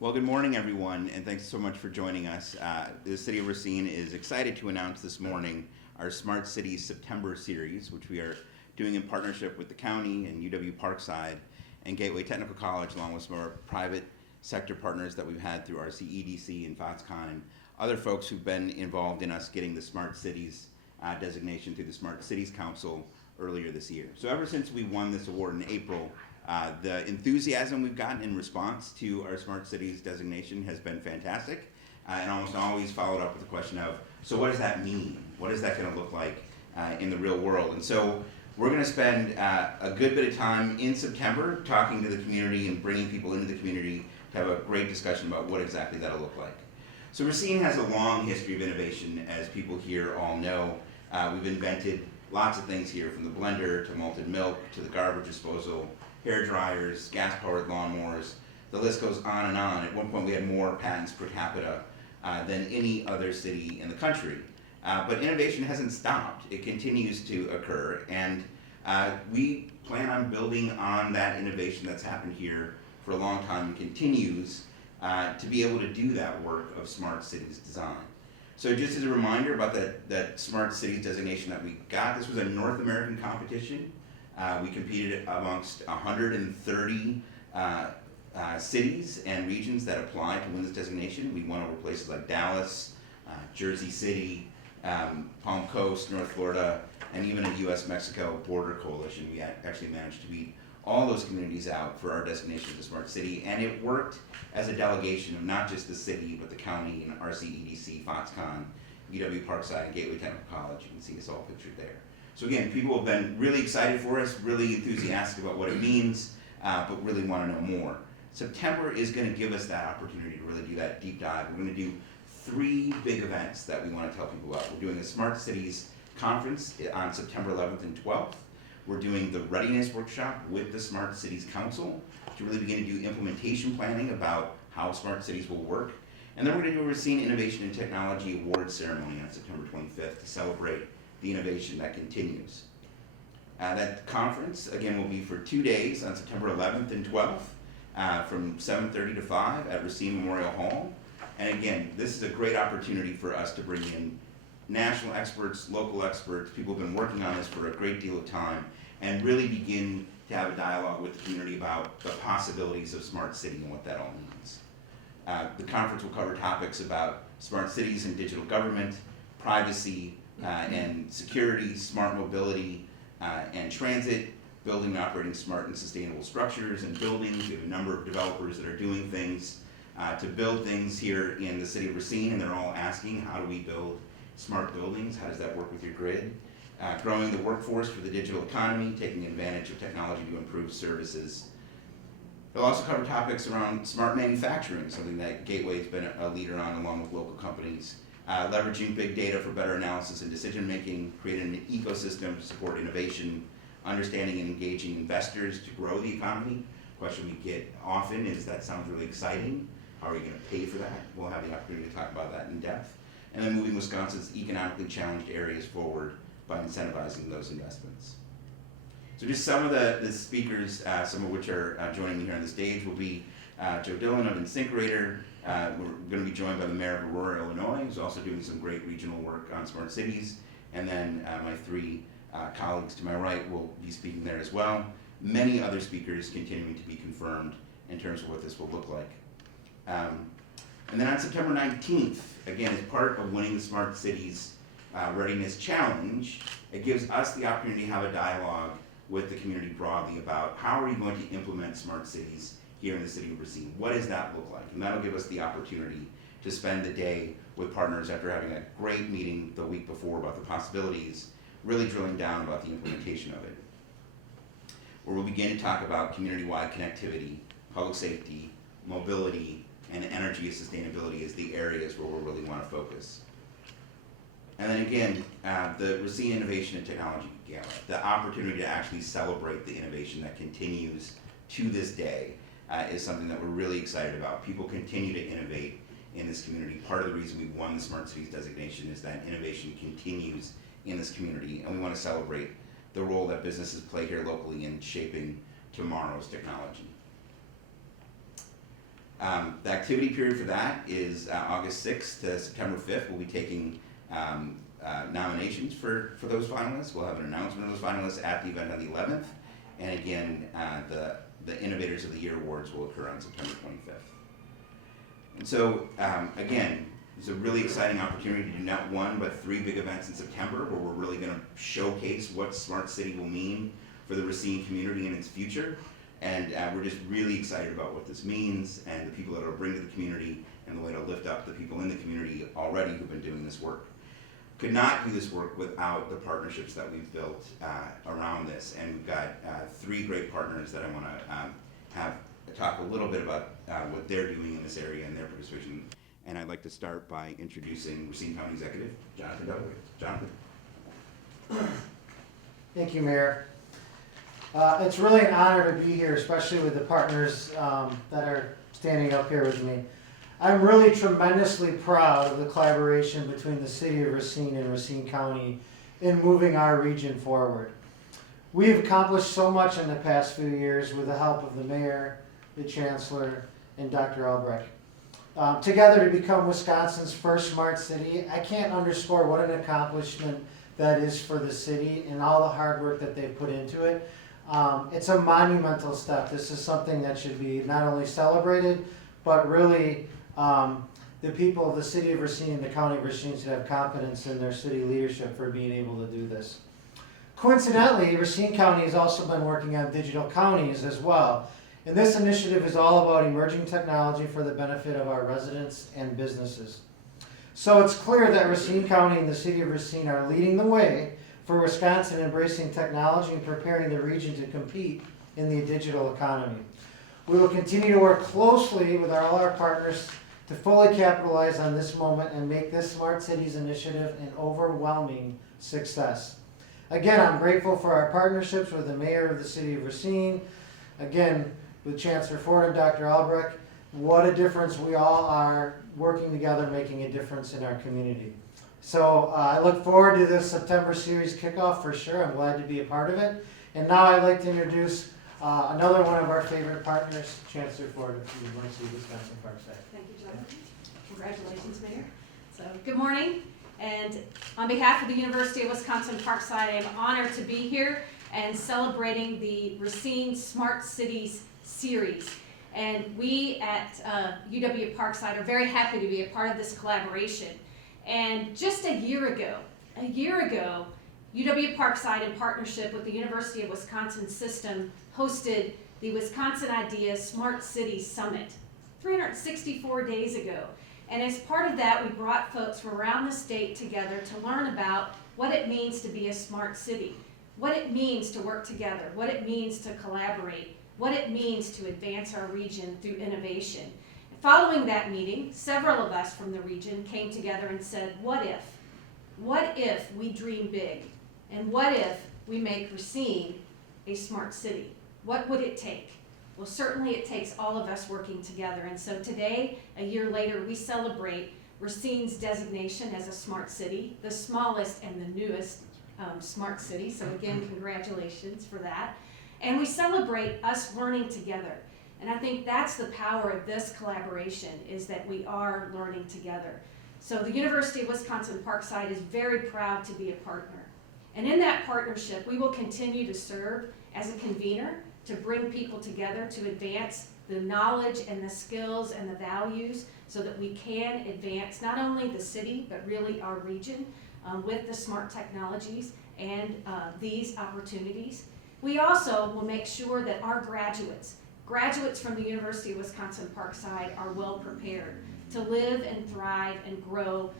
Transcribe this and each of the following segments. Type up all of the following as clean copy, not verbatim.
Well, good morning, everyone, and thanks so much for joining us. The City of Racine is excited to announce this morning our Smart Cities September series, which we are doing in partnership with the county and UW Parkside and Gateway Technical College, along with some of our private sector partners that we've had through RCEDC and Foxconn and other folks who've been involved in us getting the Smart Cities designation through the Smart Cities Council earlier this year. So ever since we won this award in April, the enthusiasm we've gotten in response to our Smart Cities designation has been fantastic, and almost always followed up with the question of, so what does that mean? What is that going to look like in the real world? And so we're going to spend a good bit of time in September talking to the community and bringing people into the community to have a great discussion about what exactly that'll look like. So Racine has a long history of innovation, as people here all know. We've invented lots of things here, from the blender to malted milk to the garbage disposal, hair dryers, gas-powered lawnmowers. The list goes on and on. At one point, we had more patents per capita than any other city in the country. But innovation hasn't stopped. It continues to occur, and we plan on building on that innovation that's happened here for a long time and continues to be able to do that work of smart cities design. So just as a reminder about that Smart Cities designation that we got, this was a North American competition. We competed amongst 130 cities and regions that applied to win this designation. We won over places like Dallas, Jersey City, Palm Coast, North Florida, and even a U.S.-Mexico border coalition. We actually managed to beat all those communities out for our designation of the Smart City, and it worked as a delegation of not just the city, but the county and RCEDC, Foxconn, UW Parkside, and Gateway Technical College. You can see us all pictured there. So again, people have been really excited for us, really enthusiastic about what it means, but really want to know more. September is going to give us that opportunity to really do that deep dive. We're going to do 3 big events that we want to tell people about. We're doing a Smart Cities Conference on September 11th and 12th. We're doing the Readiness Workshop with the Smart Cities Council to really begin to do implementation planning about how smart cities will work. And then we're going to do a Racine Innovation and Technology Awards ceremony on September 25th to celebrate the innovation that continues. That conference, again, will be for 2 days on September 11th and 12th from 7:30 to 5 at Racine Memorial Hall. And again, this is a great opportunity for us to bring in national experts, local experts, people who've been working on this for a great deal of time, and really begin to have a dialogue with the community about the possibilities of smart city and what that all means. The conference will cover topics about smart cities and digital government, privacy and security, smart mobility and transit, building and operating smart and sustainable structures and buildings. We have a number of developers that are doing things to build things here in the city of Racine, and they're all asking, how do we build smart buildings? How does that work with your grid? Growing the workforce for the digital economy, taking advantage of technology to improve services. They'll also cover topics around smart manufacturing, something that Gateway's been a leader on along with local companies. Leveraging big data for better analysis and decision making, creating an ecosystem to support innovation, understanding and engaging investors to grow the economy. The question we get often is, that sounds really exciting. How are you going to pay for that? We'll have the opportunity to talk about that in depth. And then moving Wisconsin's economically challenged areas forward by incentivizing those investments. So just some of the speakers, some of which are joining me here on the stage, will be Joe Dillon of Incinerator. We're going to be joined by the mayor of Aurora, Illinois, who's also doing some great regional work on smart cities. And then my 3 colleagues to my right will be speaking there as well. Many other speakers continuing to be confirmed in terms of what this will look like. And then on September 19th, again, as part of winning the Smart Cities Readiness Challenge, it gives us the opportunity to have a dialogue with the community broadly about how are you going to implement smart cities here in the city of Racine? What does that look like? And that'll give us the opportunity to spend the day with partners after having a great meeting the week before about the possibilities, really drilling down about the implementation of it. Where we'll begin to talk about community-wide connectivity, public safety, mobility, and energy sustainability as the areas where we really want to focus. And then again, the Racine Innovation and Technology Gala, the opportunity to actually celebrate the innovation that continues to this day is something that we're really excited about. People continue to innovate in this community. Part of the reason we won the Smart Cities designation is that innovation continues in this community, and we want to celebrate the role that businesses play here locally in shaping tomorrow's technology. The activity period for that is August 6th to September 5th. We'll be taking nominations for those finalists. We'll have an announcement of those finalists at the event on the 11th. And again, the Innovators of the Year Awards will occur on September 25th. And so, again, it's a really exciting opportunity to do not one, but 3 big events in September where we're really going to showcase what Smart City will mean for the Racine community and its future. And we're just really excited about what this means and the people that it'll bring to the community and the way to lift up the people in the community already who've been doing this work. Could not do this work without the partnerships that we've built around this. And we've got 3 great partners that I want to have talk a little bit about what they're doing in this area and their participation. And I'd like to start by introducing Racine County Executive Jonathan Dudley. Jonathan. Thank you, Mayor. It's really an honor to be here, especially with the partners that are standing up here with me. I'm really tremendously proud of the collaboration between the City of Racine and Racine County in moving our region forward. We've accomplished so much in the past few years with the help of the Mayor, the Chancellor, and Dr. Albrecht. Together to become Wisconsin's first smart city. I can't underscore what an accomplishment that is for the city and all the hard work that they've put into it. It's a monumental step. This is something that should be not only celebrated, but really the people of the City of Racine and the County of Racine should have confidence in their city leadership for being able to do this. Coincidentally, Racine County has also been working on digital counties as well. And this initiative is all about emerging technology for the benefit of our residents and businesses. So it's clear that Racine County and the City of Racine are leading the way for Wisconsin embracing technology and preparing the region to compete in the digital economy. We will continue to work closely with all our partners to fully capitalize on this moment and make this Smart Cities initiative an overwhelming success. Again, I'm grateful for our partnerships with the Mayor of the City of Racine, again, with Chancellor Ford and Dr. Albrecht. What a difference we all are working together, making a difference in our community. So I look forward to this September series kickoff for sure. I'm glad to be a part of it. And now I'd like to introduce another one of our favorite partners, Chancellor Ford of the University of Wisconsin Parkside. Thank you, Jonathan. Congratulations, Mayor. So, good morning. And on behalf of the University of Wisconsin Parkside, I'm honored to be here and celebrating the Racine Smart Cities series. And we at UW Parkside are very happy to be a part of this collaboration. And just a year ago, UW Parkside, in partnership with the University of Wisconsin System, hosted the Wisconsin Ideas Smart City Summit 364 days ago. And as part of that, we brought folks from around the state together to learn about what it means to be a smart city, what it means to work together, what it means to collaborate, what it means to advance our region through innovation. Following that meeting, several of us from the region came together and said, what if? What if we dream big? And what if we make Racine a smart city? What would it take? Well, certainly it takes all of us working together. And so today, a year later, we celebrate Racine's designation as a smart city, the smallest and the newest smart city. So again, congratulations for that. And we celebrate us learning together. And I think that's the power of this collaboration, is that we are learning together. So the University of Wisconsin Parkside is very proud to be a partner. And in that partnership, we will continue to serve as a convener to bring people together to advance the knowledge and the skills and the values so that we can advance not only the city, but really our region with the smart technologies and these opportunities. We also will make sure that our graduates from the University of Wisconsin Parkside are well prepared to live and thrive and grow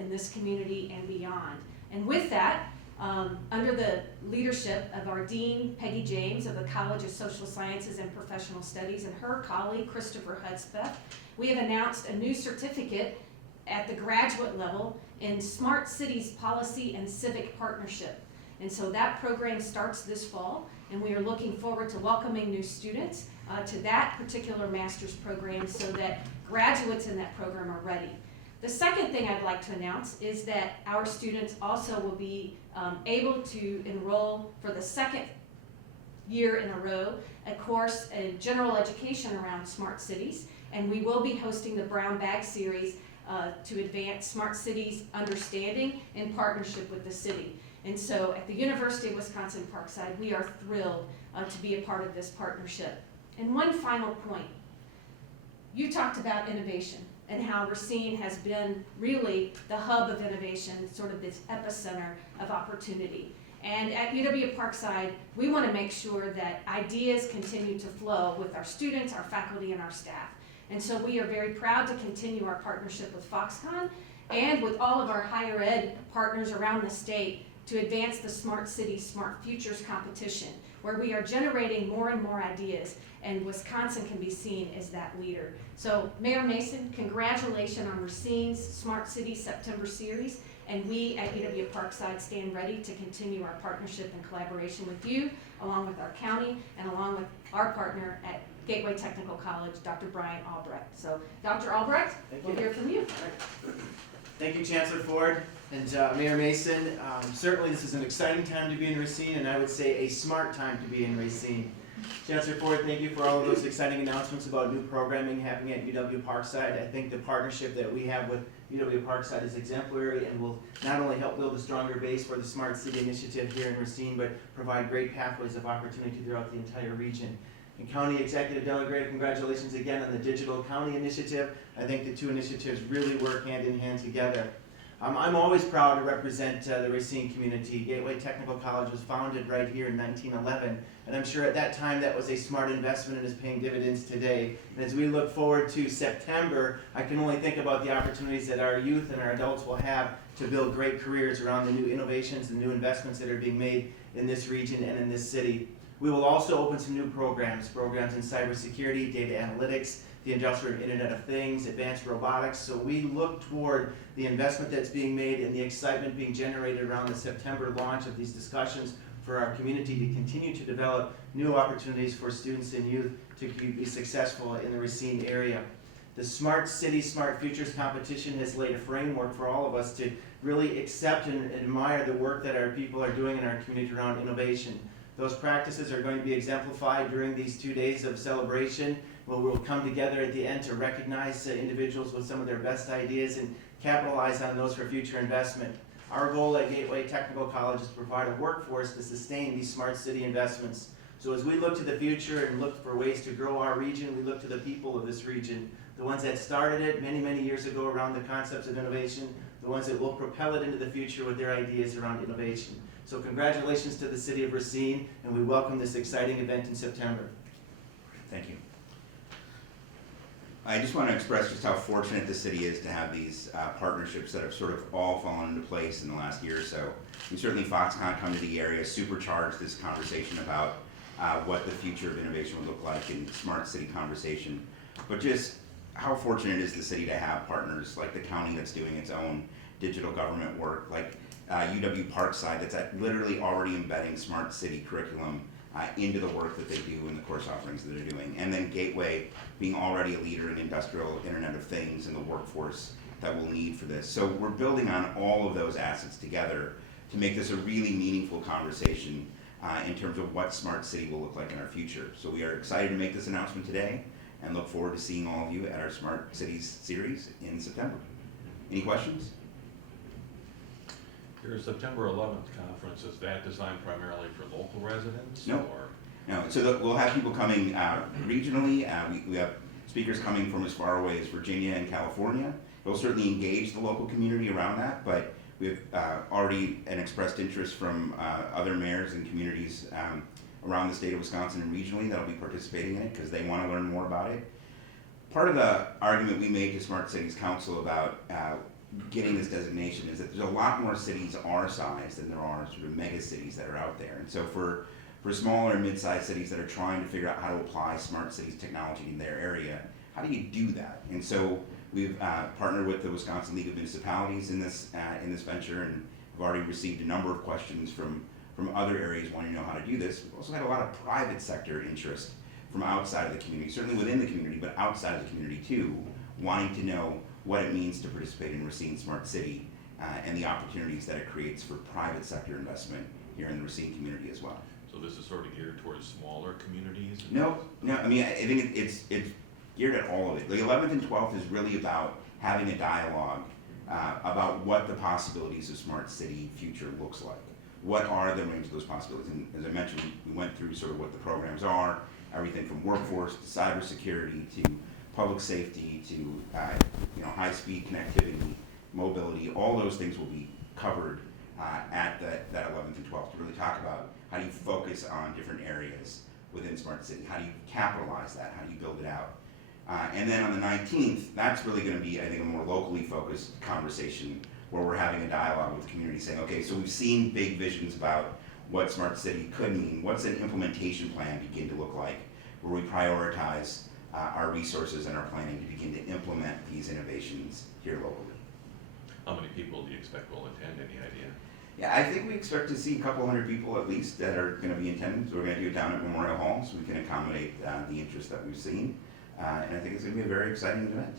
in this community and beyond. And with that, under the leadership of our Dean, Peggy James of the College of Social Sciences and Professional Studies, and her colleague, Christopher Hudspeth, we have announced a new certificate at the graduate level in Smart Cities Policy and Civic Partnership. And so that program starts this fall, and we are looking forward to welcoming new students to that particular master's program so that graduates in that program are ready. The second thing I'd like to announce is that our students also will be able to enroll for the second year in a row a course in general education around smart cities. And we will be hosting the Brown Bag Series to advance smart cities understanding in partnership with the city. And so at the University of Wisconsin Parkside, we are thrilled to be a part of this partnership. And one final point, you talked about innovation and how Racine has been really the hub of innovation, sort of this epicenter of opportunity. And at UW Parkside, we want to make sure that ideas continue to flow with our students, our faculty, and our staff. And so we are very proud to continue our partnership with Foxconn and with all of our higher ed partners around the state to advance the Smart City, Smart Futures competition, where we are generating more and more ideas, and Wisconsin can be seen as that leader. So Mayor Mason, congratulations on Racine's Smart City September Series, and we at UW Parkside stand ready to continue our partnership and collaboration with you, along with our county, and along with our partner at Gateway Technical College, Dr. Brian Albrecht. So Dr. Albrecht, we'll hear from you. Thank you, Chancellor Ford and Mayor Mason. Certainly this is an exciting time to be in Racine, and I would say a smart time to be in Racine. Chancellor Ford, thank you for all of those exciting announcements about new programming happening at UW Parkside. I think the partnership that we have with UW Parkside is exemplary and will not only help build a stronger base for the Smart City Initiative here in Racine, but provide great pathways of opportunity throughout the entire region. And County Executive Delegate, congratulations again on the Digital County Initiative. I think the two initiatives really work hand in hand together. I'm always proud to represent the Racine community. Gateway Technical College was founded right here in 1911, and I'm sure at that time that was a smart investment and is paying dividends today. And as we look forward to September, I can only think about the opportunities that our youth and our adults will have to build great careers around the new innovations and new investments that are being made in this region and in this city. We will also open some new programs in cybersecurity, data analytics, the industrial Internet of Things, advanced robotics. So we look toward the investment that's being made and the excitement being generated around the September launch of these discussions for our community to continue to develop new opportunities for students and youth to be successful in the Racine area. The Smart City, Smart Futures competition has laid a framework for all of us to really accept and admire the work that our people are doing in our community around innovation. Those practices are going to be exemplified during these 2 days of celebration, where we'll come together at the end to recognize individuals with some of their best ideas and capitalize on those for future investment. Our goal at Gateway Technical College is to provide a workforce to sustain these smart city investments. So as we look to the future and look for ways to grow our region, we look to the people of this region, the ones that started it many, many years ago around the concepts of innovation, the ones that will propel it into the future with their ideas around innovation. So congratulations to the city of Racine, and we welcome this exciting event in September. Thank you. I just want to express just how fortunate the city is to have these partnerships that have sort of all fallen into place in the last year or so. And certainly Foxconn come to the area, supercharged this conversation about what the future of innovation would look like in smart city conversation. But just how fortunate is the city to have partners like the county that's doing its own digital government work, like UW Parkside that's literally already embedding smart city curriculum into the work that they do and the course offerings that they're doing. And then Gateway being already a leader in industrial Internet of Things and the workforce that we'll need for this. So we're building on all of those assets together to make this a really meaningful conversation in terms of what smart city will look like in our future. So we are excited to make this announcement today and look forward to seeing all of you at our Smart Cities series in September. Any questions? Your September 11th conference, is that designed primarily for local residents? No. Or? No, so we'll have people coming regionally. We have speakers coming from as far away as Virginia and California. We'll certainly engage the local community around that, but we have already an expressed interest from other mayors and communities around the state of Wisconsin and regionally that'll be participating in it because they want to learn more about it. Part of the argument we made to Smart Cities Council about getting this designation is that there's a lot more cities our size than there are sort of mega cities that are out there. And so for smaller and mid-sized cities that are trying to figure out how to apply smart cities technology in their area, how do you do that? And so we've partnered with the Wisconsin League of Municipalities in this venture, and we've already received a number of questions from other areas wanting to know how to do this. We've also had a lot of private sector interest from outside of the community, certainly within the community, but outside of the community too, wanting to know what it means to participate in Racine Smart City and the opportunities that it creates for private sector investment here in the Racine community as well. So this is sort of geared towards smaller communities? No. I mean, I think geared at all of it. The 11th and 12th is really about having a dialogue about what the possibilities of smart city future looks like. What are the range of those possibilities? And as I mentioned, we went through sort of what the programs are, everything from workforce to cybersecurity to public safety to high-speed connectivity, mobility. All those things will be covered at that 11th and 12th to really talk about how do you focus on different areas within smart city, how do you capitalize that, how do you build it out. And then on the 19th, that's really going to be, I think, a more locally focused conversation where we're having a dialogue with the community saying, okay, so we've seen big visions about what smart city could mean. What's an implementation plan begin to look like where we prioritize our resources and our planning to begin to implement these innovations here locally? How many people do you expect will attend? Any idea? Yeah, I think we expect to see a couple hundred people at least that are going to be in attendance. We're going to do it down at Memorial Hall so we can accommodate the interest that we've seen. And I think it's going to be a very exciting event.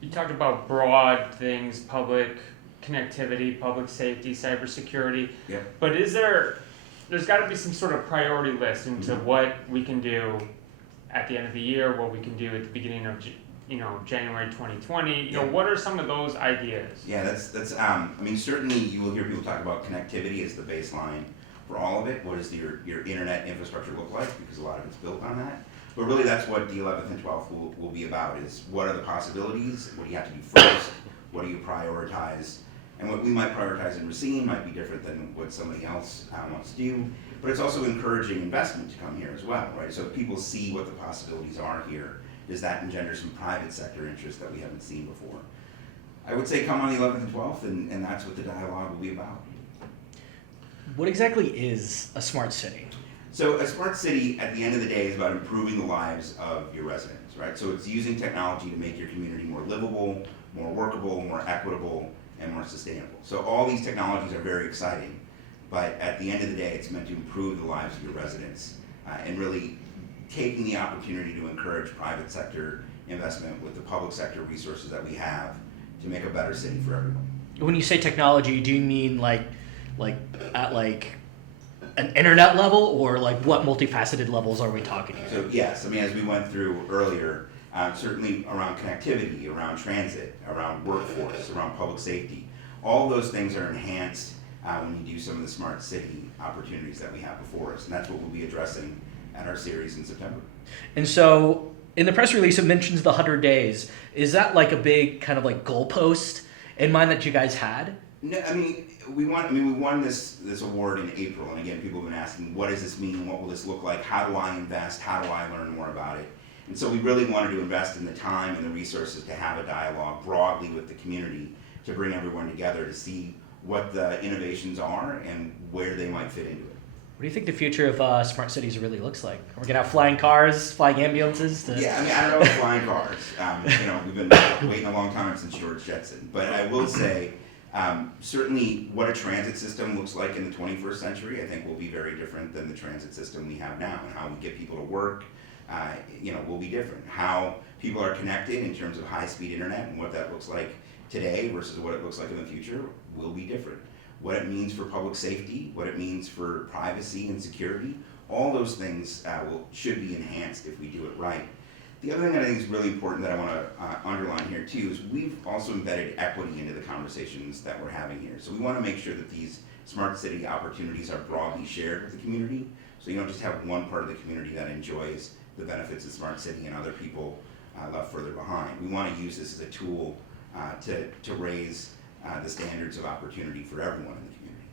You talked about broad things, public connectivity, public safety, cybersecurity. Yeah. But there's got to be some sort of priority list into what we can do at the end of the year, what we can do at the beginning of January 2020. What are some of those ideas? Yeah, that's I mean, certainly you will hear people talk about connectivity as the baseline for all of it. What does your internet infrastructure look like? Because a lot of it's built on that. But really that's what the 11th and 12th will be about, is what are the possibilities? What do you have to do first? What do you prioritize? And what we might prioritize in Racine might be different than what somebody else wants to do. But it's also encouraging investment to come here as well, right? So if people see what the possibilities are here, does that engender some private sector interest that we haven't seen before? I would say come on the 11th and 12th, and that's what the dialogue will be about. What exactly is a smart city? So a smart city, at the end of the day, is about improving the lives of your residents, right? So it's using technology to make your community more livable, more workable, more equitable, and more sustainable. So all these technologies are very exciting, but at the end of the day, it's meant to improve the lives of your residents and really taking the opportunity to encourage private sector investment with the public sector resources that we have to make a better city for everyone. When you say technology, do you mean like at an internet level, or what multifaceted levels are we talking here? So yes, I mean, as we went through earlier, certainly around connectivity, around transit, around workforce, around public safety, all those things are enhanced when you do some of the smart city opportunities that we have before us, and that's what we'll be addressing at our series in September. And so in the press release, it mentions the 100 days. Is that a big kind of goalpost in mind that you guys had? No, I mean, we won this award in April, and again, people have been asking, what does this mean? What will this look like? How do I invest? How do I learn more about it? And so we really wanted to invest in the time and the resources to have a dialogue broadly with the community to bring everyone together to see what the innovations are and where they might fit into it. What do you think the future of smart cities really looks like? We're gonna have flying cars, flying ambulances. Yeah, I mean, I don't know about flying cars. We've been waiting a long time since George Jetson, but I will say, certainly what a transit system looks like in the 21st century, I think will be very different than the transit system we have now, and how we get people to work, will be different. How people are connected in terms of high-speed internet and what that looks like today versus what it looks like in the future will be different. What it means for public safety, what it means for privacy and security, all those things should be enhanced if we do it right. The other thing that I think is really important that I want to underline here too is we've also embedded equity into the conversations that we're having here. So we want to make sure that these smart city opportunities are broadly shared with the community. So you don't just have one part of the community that enjoys the benefits of smart city and other people left further behind. We want to use this as a tool to raise the standards of opportunity for everyone in the community.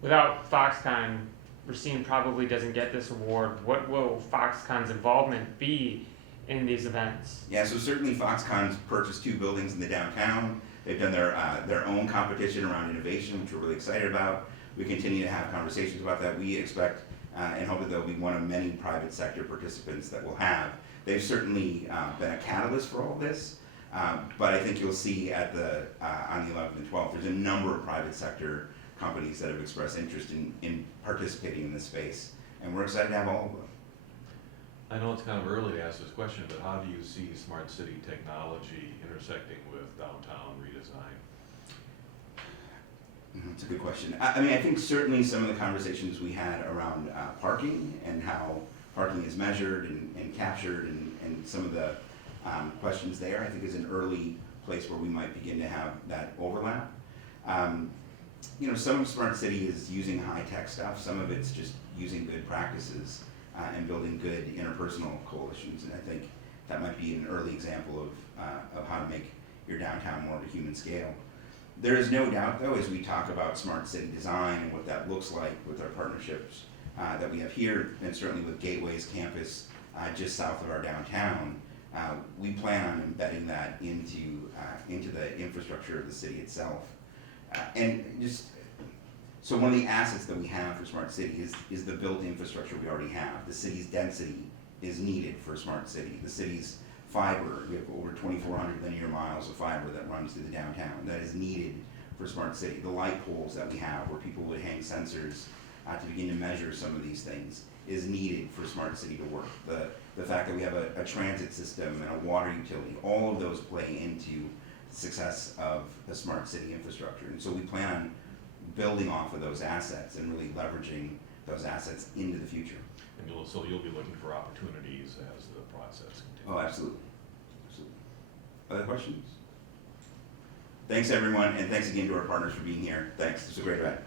Without Foxconn, Racine probably doesn't get this award. What will Foxconn's involvement be in these events? Yeah, so certainly Foxconn's purchased 2 buildings in the downtown. They've done their own competition around innovation, which we're really excited about. We continue to have conversations about that. We expect and hope that they'll be one of many private sector participants that we'll have. They've certainly been a catalyst for all of this, but I think you'll see on the 11th and 12th, there's a number of private sector companies that have expressed interest in participating in this space, and we're excited to have all of them. I know it's kind of early to ask this question, but how do you see smart city technology intersecting with downtown redesign? That's a good question. I mean, I think certainly some of the conversations we had around parking and how parking is measured and captured, and some of the questions there, I think is an early place where we might begin to have that overlap. You know, some of Smart City is using high-tech stuff, some of it's just using good practices and building good interpersonal coalitions, and I think that might be an early example of how to make your downtown more of a human scale. There is no doubt, though, as we talk about smart city design and what that looks like with our partnerships that we have here, and certainly with Gateway's campus just south of our downtown, we plan on embedding that into the infrastructure of the city itself. So one of the assets that we have for Smart City is the built infrastructure we already have. The city's density is needed for a smart city. The city's fiber, we have over 2,400 linear miles of fiber that runs through the downtown that is needed for smart city. The light poles that we have where people would hang sensors to begin to measure some of these things is needed for smart city to work. The fact that we have a transit system and a water utility, all of those play into the success of the smart city infrastructure. And so we plan on building off of those assets and really leveraging those assets into the future. And you'll be looking for opportunities as the process continues. Oh, absolutely. Absolutely. Other questions? Thanks, everyone, and thanks again to our partners for being here. Thanks. This was a great event.